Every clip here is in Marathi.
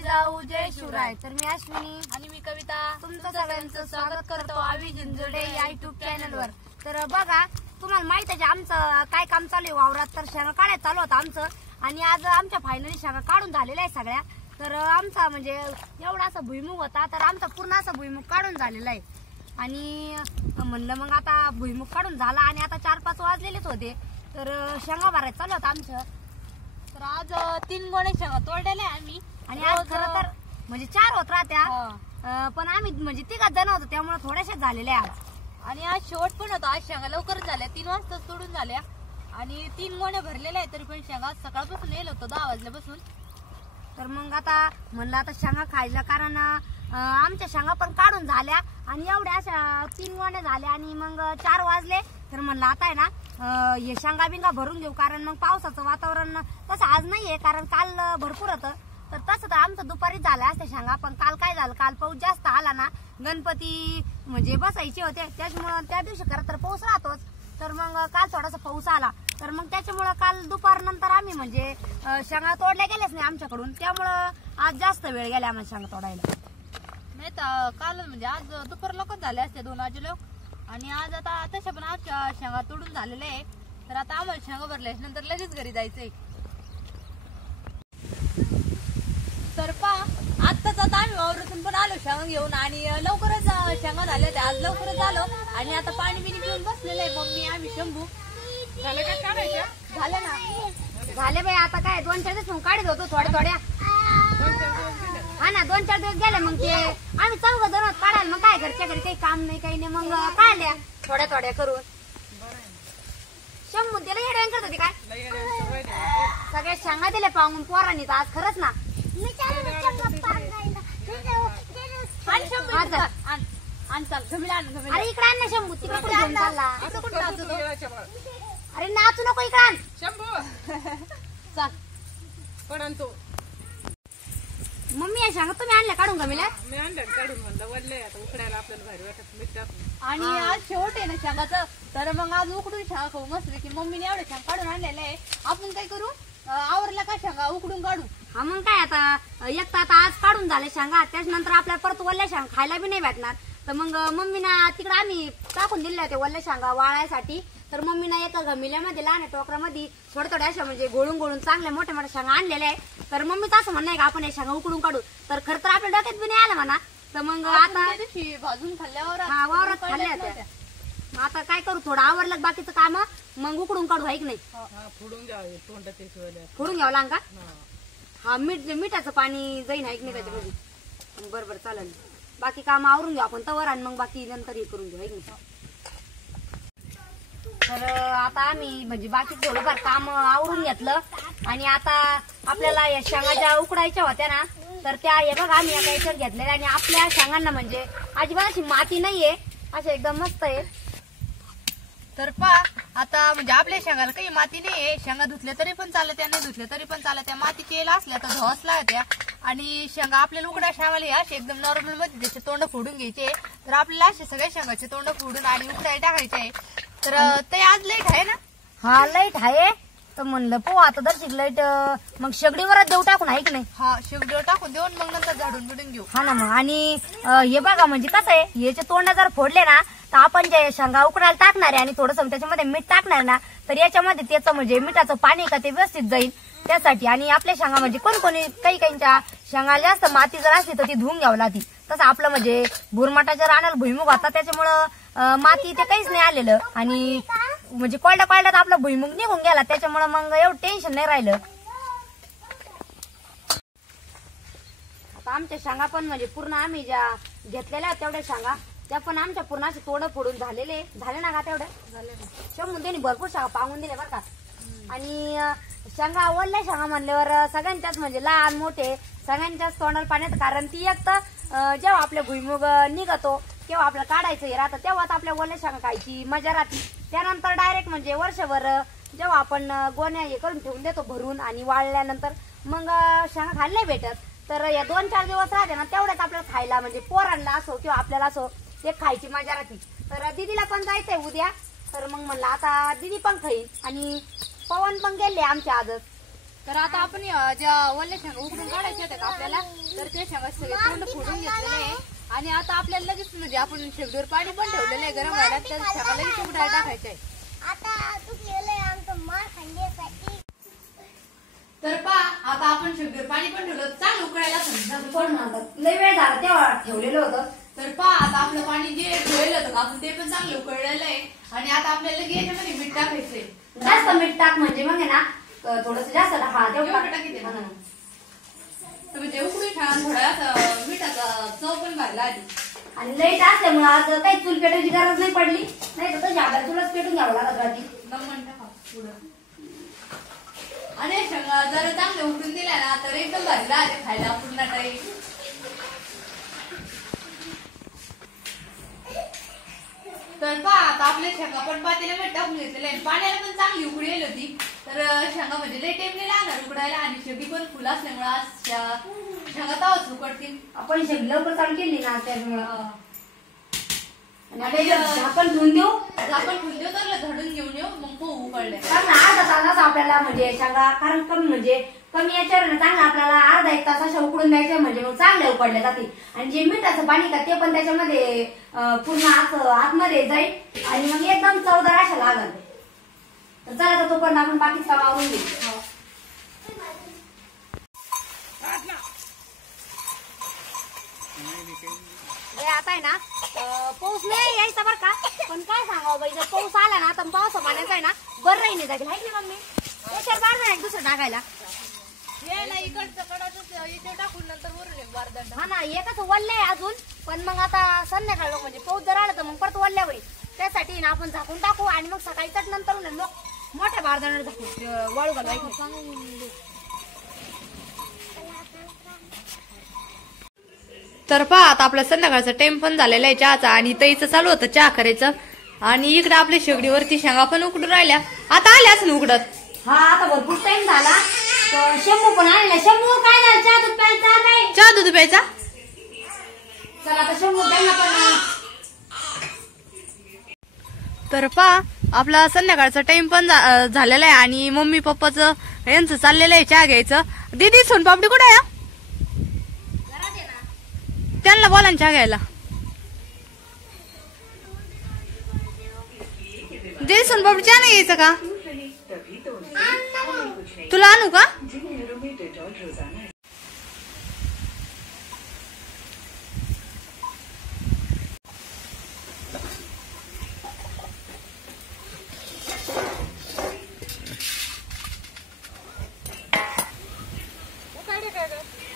जिजाऊ जय शिवराय। तर मी अश्विनी आणि मी कविता तुमचं सगळ्यांचं स्वागत करतो आवी जिंजोडे या युट्यूब चॅनलवर। तर बघा तुम्हाला माहित आहे आमचं काय काम चालू आहे वावरात। तर शेंगा काढायला चालू होतं आमचं आणि आज आमच्या फायनली शेंगा काढून झालेल्या आहे सगळ्या। तर आमचा म्हणजे एवढा असा भुईमुग होता तर आमचा पूर्ण असा भुईमुग काढून झालेला आहे आणि म्हणलं मग आता भुईमुग काढून झाला आणि आता 4-5 वाजलेलेच होते तर शेंगा भरायला चालू होतं आमचं। तर आज 3 गोणे शेंगा तोडलेल्या आम्ही आणि आज खरं तर म्हणजे 4 होत राहत्या पण आम्ही म्हणजे 3 जण होतो त्यामुळे थोड्याशा झालेल्या आज। आणि आज शेवट पण होता। आज शेंगा लवकर झाल्या 3 वाजता तोडून झाल्या आणि 3 गोणे भरलेल्या आहे तरी पण शेंगा सकाळपासून येईल होतं 10 वाजल्यापासून। तर मग आता म्हणलं आता शेंगा खायला कारण आमच्या शेंगा पण काढून झाल्या आणि एवढ्या अशा 3 गोण्या झाल्या आणि मग 4 वाजले तर म्हणलं आता आहे ना हे शेंगा बिंगा भरून घेऊ कारण मग पावसाचं वातावरण तसं आज नाहीये कारण काल भरपूर होतं। तर तसं तर आमचं दुपारीच झालं असते शेंगा पण काल काय झालं काल पाऊस जास्त आला ना गणपती म्हणजे बसायचे होते त्याच्यामुळे त्या दिवशी खरं तर पाऊस राहतोच। तर मग काल थोडासा पाऊस आला तर मग त्याच्यामुळे काल दुपार नंतर आम्ही म्हणजे शेंगा तोडल्या गेल्याच नाही आमच्याकडून त्यामुळं आज जास्त वेळ गेला आम्हाला शेंगा तोडायला। नाही तर काल म्हणजे आज दुपार लोकच झाले असते 2 वाजे लोक आणि आज आता तशा पण आज शेंगा तोडून झालेले आहे। तर आता आम्हाला शेंगा भरल्या नंतर लगेच घरी जायचंय। तर आत्ताच आता आम्ही वावरातून पण आलो शेंगा घेऊन आणि लवकरच शेंगा झाल्या होत्या आज लवकरच आलो आणि आता पाणी बिणी पिऊन बसलेलं आहे मम्मी आम्ही शंभू। झालं काय काढायचं झालं ना झाले बाई आता काय 2-4 दिवस काढत होतो थोड्या हा ना 2-4 दिवस गेले मग ते आम्ही 4 जण काढायला मग काय घरच्या घरी काही काम नाही काही नाही मग काढल्या थोड्या करून। शंभू त्याला येड्या करत होती काय सगळ्या शेंगा दिल्या पाहून पोरांनी तर आज खरंच ना अरे इकडे आण ना शंभू तिकडे कुठे घेऊन चालला अरे नाचू नको इकडे आण चल पण आणतो मम्मी या शेंगा तुम्ही आणल्या काढून गमिल्या मी आणलं काढून म्हणलं वल्लय आता उकडायला आपल्याला भारी वाटत मीठ टाकून आणि आज शेवट आहे ना शेंगाचं तर मग आज उकडून शेंगा खाऊ मस्त की मम्मीने एवढे शेंगा काढून आणलेले आहे। आपण काय करू आवरला का शेंगा उकडून काढू। हा मग काय आता एक तर आता आज काढून झाले शेंगा त्याच्यानंतर आपल्याला परत वल्ल्या शेंगा खायला बी नाही भेटणार तर मग मम्मीना तिकडे आम्ही टाकून दिले होते वल्ल्या शेंगा वाळायसाठी। तर मम्मीना एका गमिल्यामध्ये लहान टोकरामध्ये थोड्या अशा म्हणजे गोळून चांगल्या मोठ्या शेंगा आणलेल्या आहे। तर मम्मीचं असं म्हणणं आहे का आपण हे शेंगा उकडून काढू तर खरं तर आपल्या डोक्यात बी नाही आलं म्हणा। तर मग आता भाजून खाल्ल्यावर हा वावरात खाल्ल्या होत्या मग आता काय करू थोडं आवरलं बाकीचं काम मग उकडून काढू आहे की नाही फोडून घ्यावे तोंडात फोडून घ्यावं लागेल का हा मिठाचं पाणी जाईन आहे की नाही त्याच्यामध्ये बरोबर चालेल बाकी काम आवरून घेऊ आपण तवर आणि मग बाकी नंतर हे करून घेऊ आहे की नाही। तर आता आम्ही म्हणजे बाकी थोडंफार काम आवरून घेतलं आणि आता आपल्याला या शेंगा ज्या उकडायच्या होत्या ना तर त्या हे बघा आम्ही एका याच्यात घेतलेल्या आणि आपल्या शेंगांना म्हणजे अजिबात अशी माती नाहीये अशा एकदम मस्त आहे। तर आता म्हणजे आपल्या शेंगाला काही माती नाहीये शेंगा धुतल्या तरी पण चालत नाही धुतल्या तरी पण चालत त्या माती केला असल्या तर धसला होत्या आणि शेंगा आपल्याला उकड्या शेंगाला असे एकदम नॉर्मल मध्ये त्याचे तोंड फोडून घ्यायचे तर आपल्याला असे सगळ्या शेंगाचे तोंड फोडून आणि उकडायला टाकायचे। तर ते आज लाईट आहे ना हा लाईट आहे तर म्हणलं पो आता दर्शिक लाईट मग शेगडीवरच देऊ टाकून आहे की नाही हा शेगडीवर टाकून देऊन मग नंतर झाडून बिडून घेऊ हा ना मग आणि हे बघा म्हणजे कसं आहे याचे तोंड जर फोडले ना तर आपण जे शेंगा उकडायला टाकणार आहे आणि थोडंसं त्याच्यामध्ये मीठ टाकणार ना तर याच्यामध्ये त्याचं म्हणजे मिठाचं पाणी का ते व्यवस्थित जाईल त्यासाठी। आणि आपल्या शेंगा म्हणजे कोणी काहींच्या शेंगा जास्त माती जर असली तर ती धुवून घ्यावं लागती तसं आपलं म्हणजे भुरमाटाच्या रानाला भुईमुग होता त्याच्यामुळं माती ते काहीच नाही आलेलं आणि म्हणजे कोरड्यात आपला भुईमुग निघून गेला त्याच्यामुळे मग एवढं टेन्शन नाही राहिलं। आता आमच्या शेंगा पण म्हणजे पूर्ण आम्ही ज्या घेतलेल्या तेवढ्या शेंगा त्या पण आमच्या पूर्ण असे तोड फोडून झाले ना का तेवढ्या झाले शंभून त्यांनी भरपूर शेंगा पांगून दिल्या बरं का। आणि शेंगा वल्ल्या शेंगा म्हणल्यावर सगळ्यांच्याच म्हणजे लहान मोठे सगळ्यांच्याच तोंडाला पाण्यात कारण ती एक तर जेव्हा आपल्या भुईमुग निघतो तेव्हा आपल्याला काढायचं हे राहतं तेव्हाच आपल्या वल्ल्या शेंगा खायची मजा राहते। त्यानंतर डायरेक्ट म्हणजे वर्षभर जेव्हा आपण गोण्या हे करून ठेवून देतो भरून आणि वाळल्यानंतर मग शेंगा खायला नाही भेटत तर या 2-4 दिवस राहते ना तेवढ्याच आपल्याला खायला म्हणजे पोरांना असो किंवा आपल्याला असो ते खायची मजा राहते। तर दीदीला पण जायचंय उद्या तर मग म्हणलं आता दीदी पण खाईल आणि पवन पण गेले आमच्या आजच तर आता आपण ज्या वल्ल्या शेंगा उकडून काढायच्या होत्या का आपल्याला, तर ते शेंगा सगळे पूर्ण फोडून घेतलेले आहे. आणि आता आपल्याला लगेच म्हणजे आपण शेगडीवर पाणी पण ठेवलेलं आहे गरम व्हायला, त्या शेंगा लगेच उकडायला टाकायचं आहे. तर पहा आता आपण शेगडीवर पाणी पण ठेवलं, चांगलं उकडायला लय वेळ झाला तेव्हा ठेवलेलं होतं. तर पहा आता आपलं पाणी जे ठेवलेलं होतं का आपण ते पण चांगलं उकळलेलं आहे. आणि आता आपल्याला याच्यामध्ये मीठ टाकायचंय. जास्त मीठ टाक म्हणजे मग आहे ना थोडस जास्त टाक. हा तेवढं एवढं टाकी दे. तर म्हणजे उकळी छान थोडा मिठाचा चव पण भरला आधी. आणि लाईट असल्यामुळे आज काही चूल पेटायची गरज नाही पडली, नाही तर तशी आपल्याला चुलच पेटून घ्यावं लागत राहती. आणि शेंगा जर चांगले उकडून दिल्या ना तर एकदम भरला आधी खायला पूर्ण टाईम. तर पहा आता आपल्या शेंगा पण पातेल्या मध्ये टाकून घेतलेल्या आहे. पाण्याला पण चांगली उकडी आली होती. तर शेंगा म्हणजे लय टाइम नाही लागणार उकडायला. आणि शेगडी पण फुल असल्यामुळे आज शेंगा तावच उकडतील. आपण शेगडी लवकर चालू केली ना त्यामुळं. आणि झाकण ठेवून देऊ. झाकण ठेवून देऊ तर झाडून घेऊन येऊ मग पोहू उकडले. कारण अर्धा तासाच आपल्याला म्हणजे शेंगा कारण कमी म्हणजे कमी याच्यावर ना चांगलं आपल्याला अर्धा एक तास अशा उकडून द्यायच्या म्हणजे मग चांगल्या उकडल्या जातील. आणि जे मिठाचं पाणी का ते पण त्याच्यामध्ये पूर्ण आतमध्ये जाईल आणि मग एकदम चवदार अशा लागल. तर चला तर तोपर्यंत आपण बाकीच काम आवरून घेऊ. आता आहे ना पाऊस नाही यायचा बरं का, पण काय सांगावं बाई जर पाऊस आला ना तर पावसा पाण्याचा आहे ना बरं नाही जाईल आहे ना मम्मी. त्याच्यावर बार नाही दुसरं टाकायला टाकून नंतर वरून बारदंड. हा ना एकच वल्ले आहे अजून, पण मग आता संध्याकाळ म्हणजे पाऊस जर आला तर मग परत वल्ल्या होईल. त्यासाठी ना आपण झाकून टाकू आणि मग सकाळी चट नंतर मोठ्या बारदंड झाकू वाळू घालवायची. तर पहा आता आपला संध्याकाळचा टाइम पण झालेला आहे चहाचा. आणि तईचं चालू होतं चहा करायचं. आणि इकडे आपल्या शेगडीवरती शेंगा पण उकडून राहिल्या. आता आल्याच ना उकडत. हा आता भरपूर टाइम झाला. शंभू पण आलेला. शंभू काय झालं चहा दूध प्यायचा नाही? चहा दूध प्यायचा. चला आता शंभू द्यायला पण. तर पहा आपला संध्याकाळचा टाइम पण झालेला आहे. आणि मम्मी पप्पाचं यांचं चाललेलं आहे चहा घ्यायचं. दीदी सोनपापडी कुठे आहे? त्यांना बोला चहा घ्यायला. दीदी सोनपापडी चहा नाही घ्यायचं का? तुला आणू का?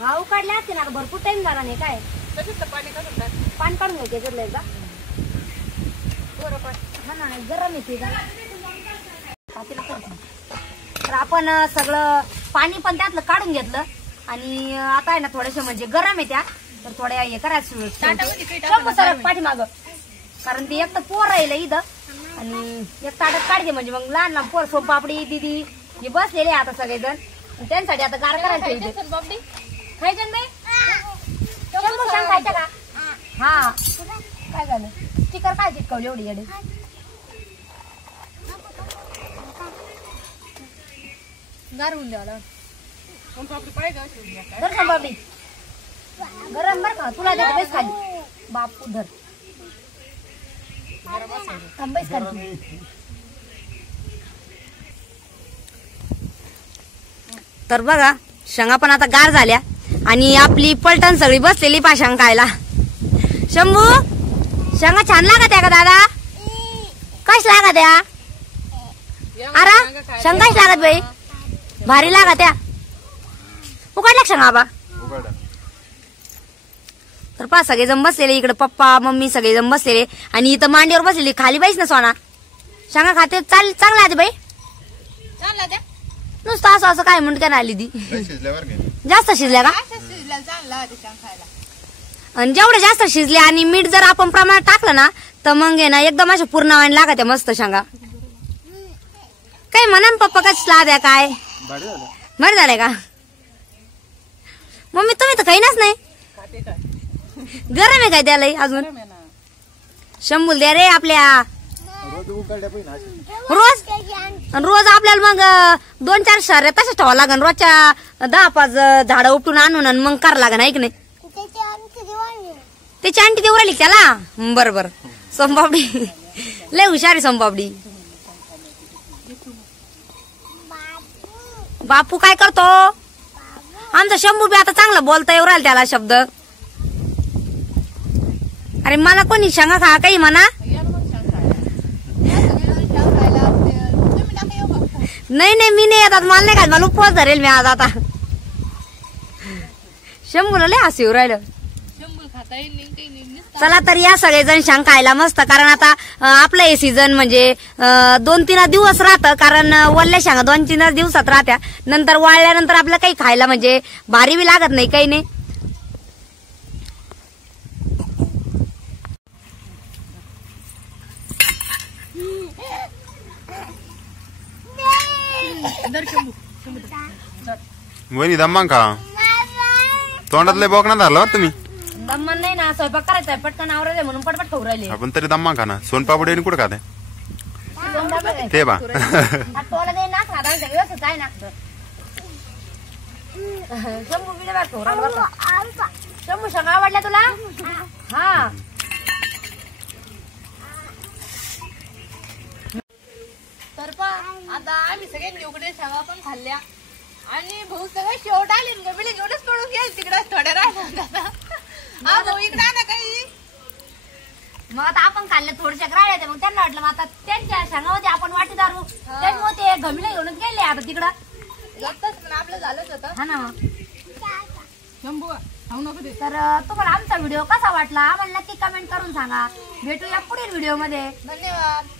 हा उकाडले असते ना भरपूर टाइम झाला नाही काय पाणी काढून घ्यायचे त्याच्यातलं एकदा. हा ना गरम येते तर आपण सगळं पाणी पण त्यातलं काढून घेतलं. आणि आता आहे ना थोडेसे म्हणजे गरम आहे त्या, तर थोड्या हे करायचं पाठीमाग. कारण ते एक तर पोर राहिलं इथं आणि एक ताटात काढते म्हणजे मग लहान लहान पोर सोनपापडी दीदी हे बसलेले आता सगळेजण. त्यांसाठी आता गार करायचं खायचं नाही. खायचं का? हा काय झालं स्टिकर काय चिटकवली एवढी येडे? गार होऊन द्यावा. धर संपापडी गरम बर का तुला देतो बेस खाली बापू धर थांबायच खाली. तर बघा शेंगा पण आता गार झाल्या आणि आपली पलटण सगळी बसलेली पाशांग खायला. शंभू शेंगा छान लागत आहे का दादा? कश लागत या? अरे शेंगा कश लागत बाई? भारी लागत या. उकडल्या शेंगा बा. तर पा सगळेजण बसलेले इकडे पप्पा मम्मी सगळेजण बसलेले आणि इथं मांडीवर बसलेली खाली बाईच ना सोना. शेंगा खाते चांगला आहे बाई. नुसतं असं असं काय म्हणून काय आली ती जास्त शिजल्या का? आणि जेवढे जास्त शिजले आणि मीठ जर आपण प्रमाणात टाकलं ना तर मग आहे ना एकदम अशा पूर्ण वाणी लागत मस्त शेंगा. काय म्हणा पप्पा कच द्या काय बरं झालंय का? मम्मी तुम्ही तर काही नाही गरम आहे काय त्याला अजून? शंभूल द्या रे आपल्या रोज आणि रोज आपल्याला मग 2-4 शर्या तसंच ठेवावं लागेल. रोजच्या 10-5 झाडं उपटून आणून आणि मग करावं लागेल, ऐक नाही. त्याची आंटी देऊ राहिली त्याला. बरोबर. सोमपापडी लय हुशार आहे सोमपापडी. बापू काय करतो? आमचा शंभू बी आता चांगला बोलता येऊ राहिला त्याला शब्द. अरे मला कोणी सांगा खा काही म्हणा. नाही मी नाही येतात, मला नाही खात, मला उपवास धरेल मी आज आता. शंभूला लय हसू येऊ राहिलं. चला तर या सगळेजण शेंग खायला मस्त. कारण आता आपलं हे सीझन म्हणजे 2-3 दिवस राहतं. कारण वल्ल्या शेंगा 2-3 दिवसात राहत्या. नंतर वाळल्यानंतर आपलं काही खायला म्हणजे भारी बी लागत नाही, काही नाही. वहिनी दम्मा खा. तोंडातले बोकणा धरला तुम्ही. दमन नाही ना, स्वयंपाक करायचा पटकन आवरायचं म्हणून पटपट खाऊ राहिले. आपण तरी दम्मा खा ना. सोनपापडी कुठे खाते ते बा. टोला दे ना खादा व्यवस्थित आहे ना. शंभू बिले बघ खाऊ राहिला बरं का. शंभू शेंगा आवडल्या तुला? हा. तर पा आता आम्ही सगळ्यांनी उकडे शेंगा पण खाल्ल्या आणि भाऊ सगळं शेवट आले ना गबिले घेऊनच पडून गेल तिकडे थोड्या राहिल्या. हा भाऊ इकडे ना काही. मग आता आपण खाल्ले थोडेसे राहिले होते. मग त्यांना वाटलं मग आता त्यांच्या शेंगामध्ये आपण वाटी दारू त्याच्यामुळे ते घमीला घेऊनच गेले आता तिकडं. पण आपलं झालंच होतं. हा ना. शंभू खाऊ नको ते. तर तुम्हाला आमचा व्हिडिओ कसा वाटला आम्हाला नक्की कमेंट करून सांगा. भेटूया पुढील व्हिडिओ मध्ये. धन्यवाद.